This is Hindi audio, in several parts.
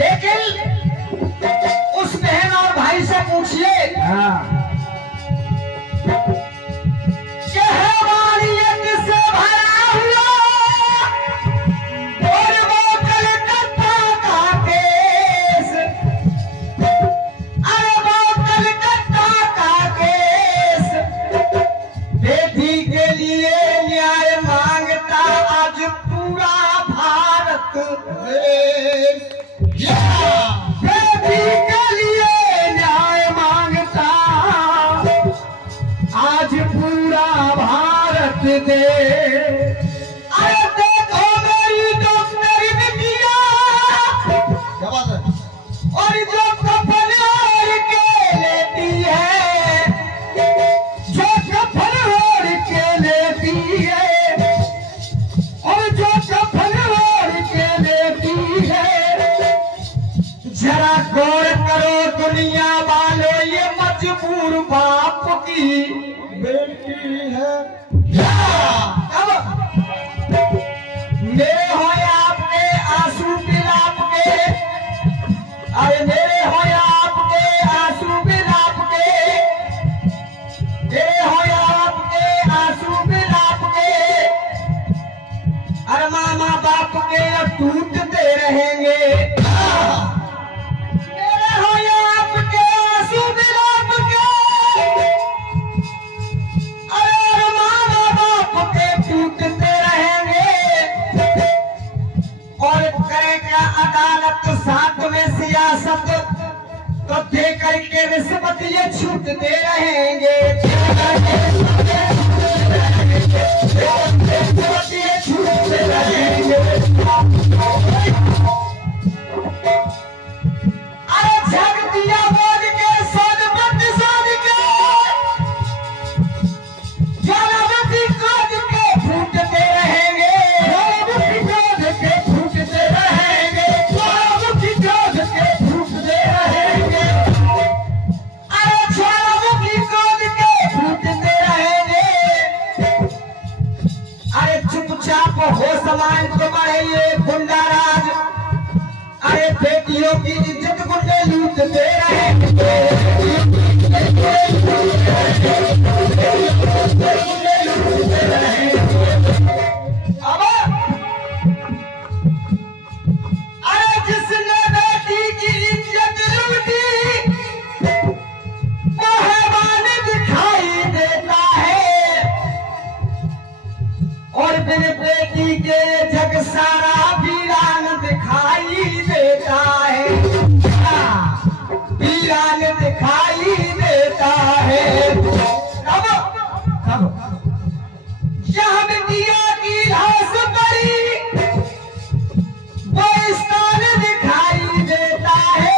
लेकिन उस बहन और भाई से पूछिए कि हैवानियत से भरा हुआ और वो कलकत्ता का केस, अरे वो कलकत्ता का केस, बेटी के लिए न्याय मांगता आज पूरा भारत देश। बेटी के लिए न्याय मांगता आज पूरा भारत देश। अरे देखो मेरी डॉक्टर बिटिया, क्या बात है, और जो कफन ओढ़ के लेती है, जो कफन ओढ़ के लेती है, और जो कफन ओढ़ के लेती है, जरा गौर करो दुनिया वालों, ये मजबूर बाप की बेटी है। अब मेरे हो या आपके आंसू बिलाप के, अरे मेरे हो या आपके आंसू बिलाप के, मेरे हो या आपके आंसू बिलाप के, अरे मामा बाप के टूटते रहेंगे। साथ में सियासत तो दे करके रिश्वत ये छूटते रहेंगे, छूटते रहेंगे। अरे झग दिया बोल के सोनपत सोन के, ज्वालामुखी खोज के फूटते रहेंगे, ज्वालामुखी खोज के फूटते रहेंगे, ज्वालामुखी खोज के फूटते रहेंगे। अरे ज्वालामुखी खोज के फूटते रहेंगे। अरे चुपचाप हो समाज को बढ़ाइए गुंडा राज, अरे बेटियों की इज्जत गुंडे लूटते रहेंगे। अब अरे जिसने बेटी की इज्जत लूटी वो हैवान दिखाई देता है, और बिन बेटी के जग सारा वीरान दिखाई देता है, वीरान दिखाई देता है। कब जहाँ बिटिया की लाश पड़ी वो स्थान दिखाई देता है,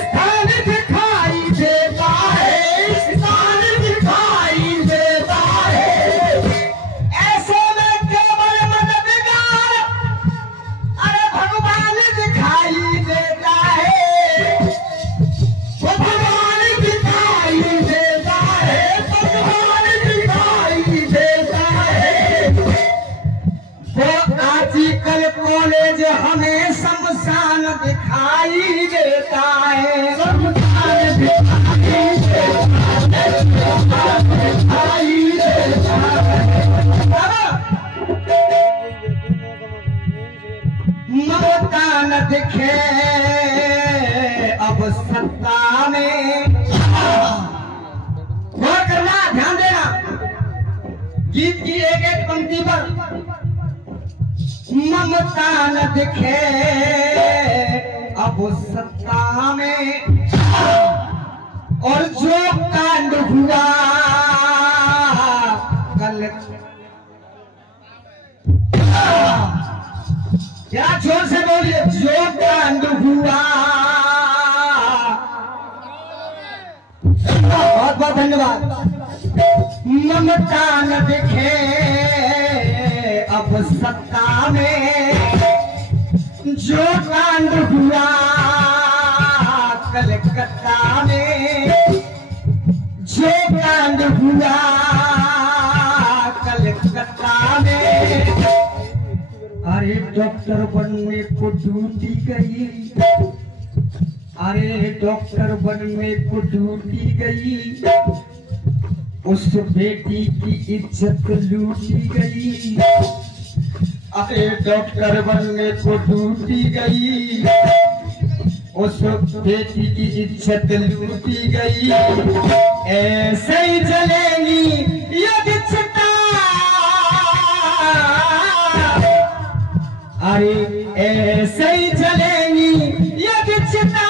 स्थान दिखाई देता है, स्थान दिखाई देता है। ऐसे में केवल मददगार अरे भगवान दिखाई देता है, भगवान दिखाई देता है, भगवान दिखाई देता है। वो आजकल कॉलेज हमें शमशान दिखाई देता है, शमशान दिखाई देता है। ममता न दिखे अब सत्ता में, गौर करना, ध्यान देना गीत की एक एक पंक्ति पर। ममता न दिखे अब सत्ता में, और जो कांड हुआ कल, क्या जोर से बोलिए, जो कांड हुआ। बहुत बहुत धन्यवाद। ममता न दिखे अब सत्ता में, जो कांड हुआ कलकत्ता में, जो कांड हुआ कलकत्ता में। अरे डॉक्टर बनने को ड्यूटी गई, अरे डॉक्टर बनने को ड्यूटी गई, उस बेटी की इज्जत लूटी गई। अरे डॉक्टर बनने को ड्यूटी गई, उस बेटी की इज्जत लूटी गई। ऐसे ही चलेगी ये दिच्छता, अरे ऐसे ही चलेगी ये दिच्छता।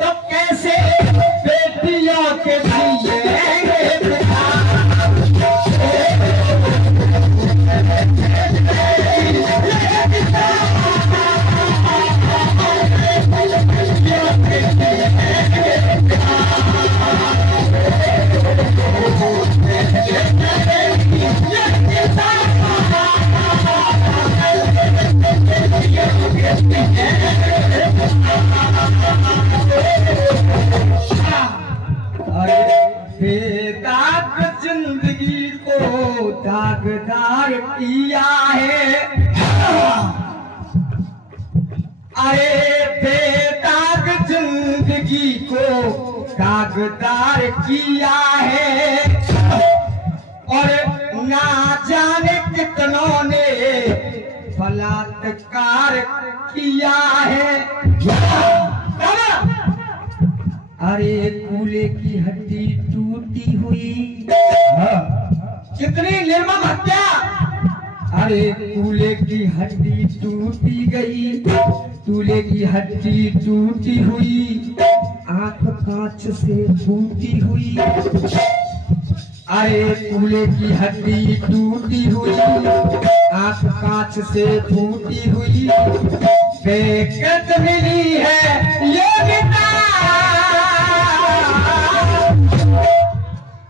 तो कैसे बेटियों के जिंदगी को दागदार किया है। अरे बेदाग जिंदगी को दागदार किया है, और ना जाने कितनों ने बलात्कार किया है। अरे कूले की हड्डी टूटी हुई, कितनी निर्मम हत्या। अरे कूले की हड्डी टूटी गई, कूले की हड्डी टूटी हुई, आंख कांच से फूटी हुई। अरे कूले की हड्डी टूटी हुई, आंख कांच से फूटी हुई। बेकत मिली है योग्यता,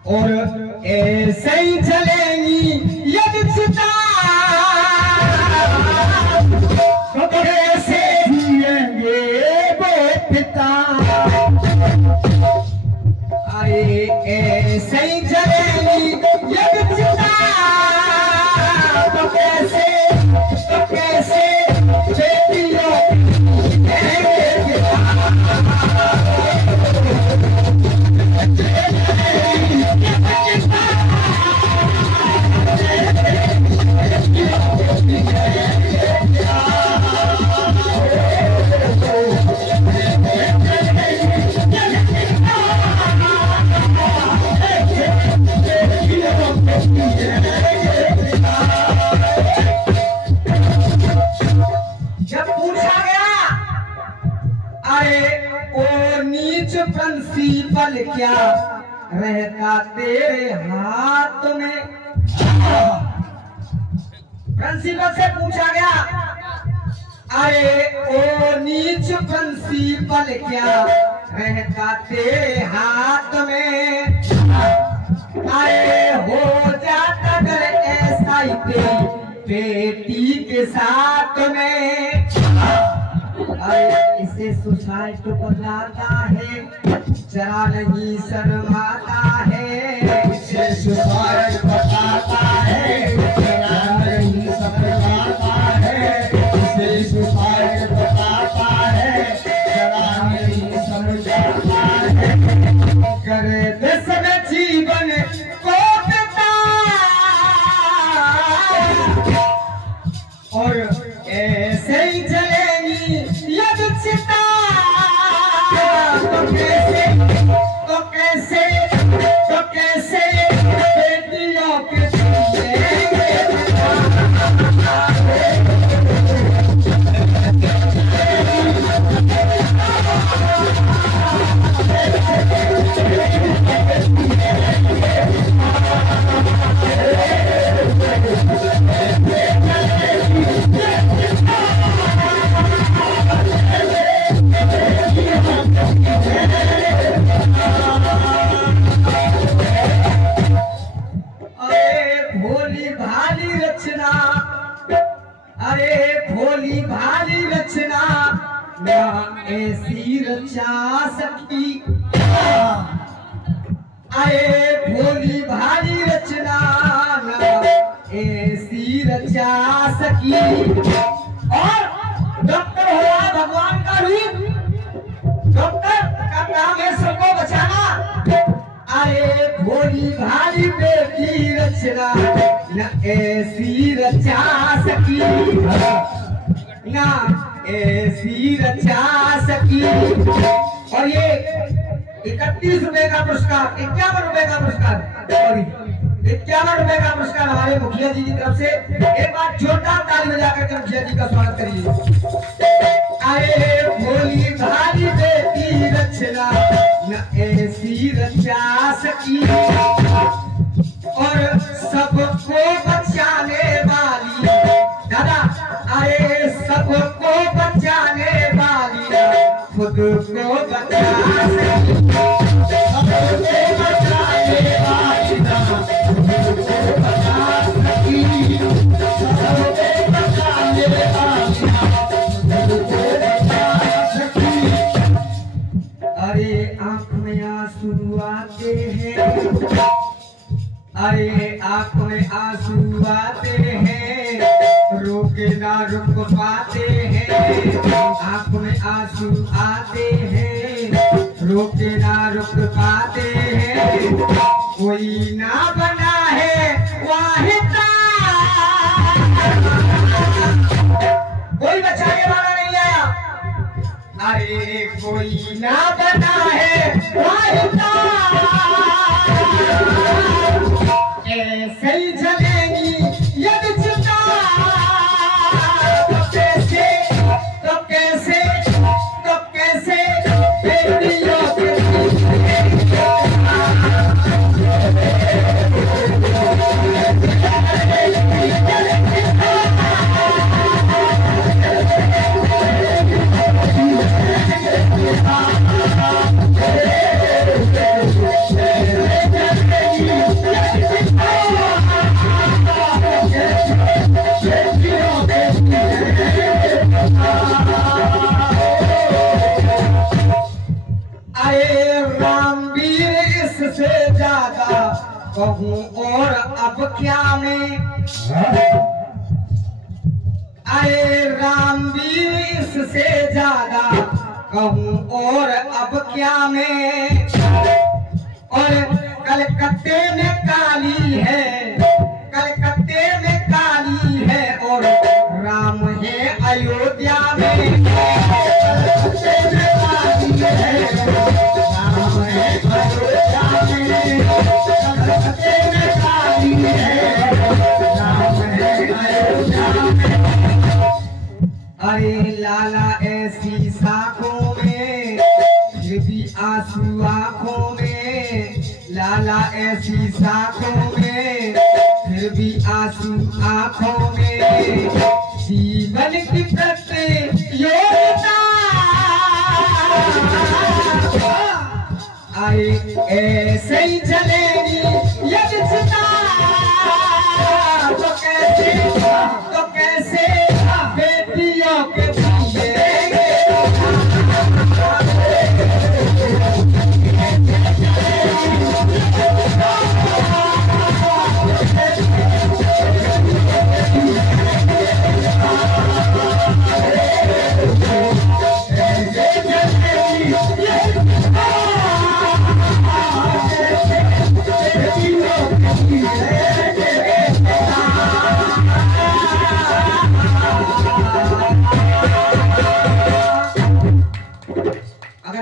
और ऐसे ही चलेगी ये दिच्छता। तो कैसे जिएंगे बेटा, अरे ऐसे ही चलेगी ये दिच्छता। तो कैसे बेटियों प्रिंसिपल क्या रहता तेरे हाथ में। प्रिंसिपल से पूछा गया, अरे ओ नीच प्रिंसिपल क्या रहता तेरे हाथ में। अरे हो जाता अगर ऐसा ही तेरी बेटी के साथ में। अरे इसे सुसाइड बताता है, जरा नहीं शर्माता है। इसे सुसाइड बताता है, जरा नहीं शर्माता है। इसे सुसाइड बताता है, जरा नहीं समझाता है। करे देश में जीवन को पिता, और ऐसे ही चलेगी ये दिच्छता। तो कैसे बेटियों के भोली भाली रचना ना ऐसी रचा सकी। अरे भोली भाली रचना ना ऐसी रचा सकी। और डॉक्टर ना ऐसी रचा सकी। और ये 31 रुपए का पुरस्कार, 51 रुपए का पुरस्कार, सॉरी 51 रुपए का पुरस्कार हमारे मुखिया जी की तरफ से। एक बार जोरदार ताली बजा करके मुखिया जी का स्वागत करिए। अरे भोली भाली बेटी रचना न ऐसी रचा सकी, और सबको बचाने वाली दादा, अरे सबको बचाने वाली खुद को बचा सकी, सबको बचाने वाली खुद को बचा सकी, सबको बचाने वाली खुद को बचा सकी। अरे आंख में आंसू आते हैं, अरे आंख में आंसू आते हैं, रोके ना रुक पाते हैं, आंख में आंसू आते हैं, रोके ना रुक पाते हैं, कोई ना बना है वाहिदा, कोई बचाने वाला नहीं आया, अरे कोई ना बना है वाहिदा, ऐसे ही जलेगी यदि चिता, तो कैसे बेटियों के कहूं और अब क्या मैं, आए रामवीर इससे ज्यादा कहूं और अब क्या मैं, और कलकत्ते में काली है, कलकत्ते में काली है, और राम है अयोध्या में, कलकत्ते में काली है, राम है अयोध्या में, कलकत्ते में काली है, राम है अयोध्या में। अरे लाला ऐसी साखों में फिर भी आंसू आंखों में, लाला ऐसी साखों में फिर भी आंसू आंखों में, जीवन की प्रतियोगिता आए ऐसे ही चलेगी यदि चिता, तो कैसे बेटियों के जिएंगे,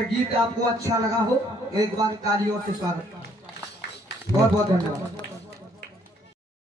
गीत आपको अच्छा लगा हो तो एक बार तालियों से स्वागत, बहुत बहुत धन्यवाद।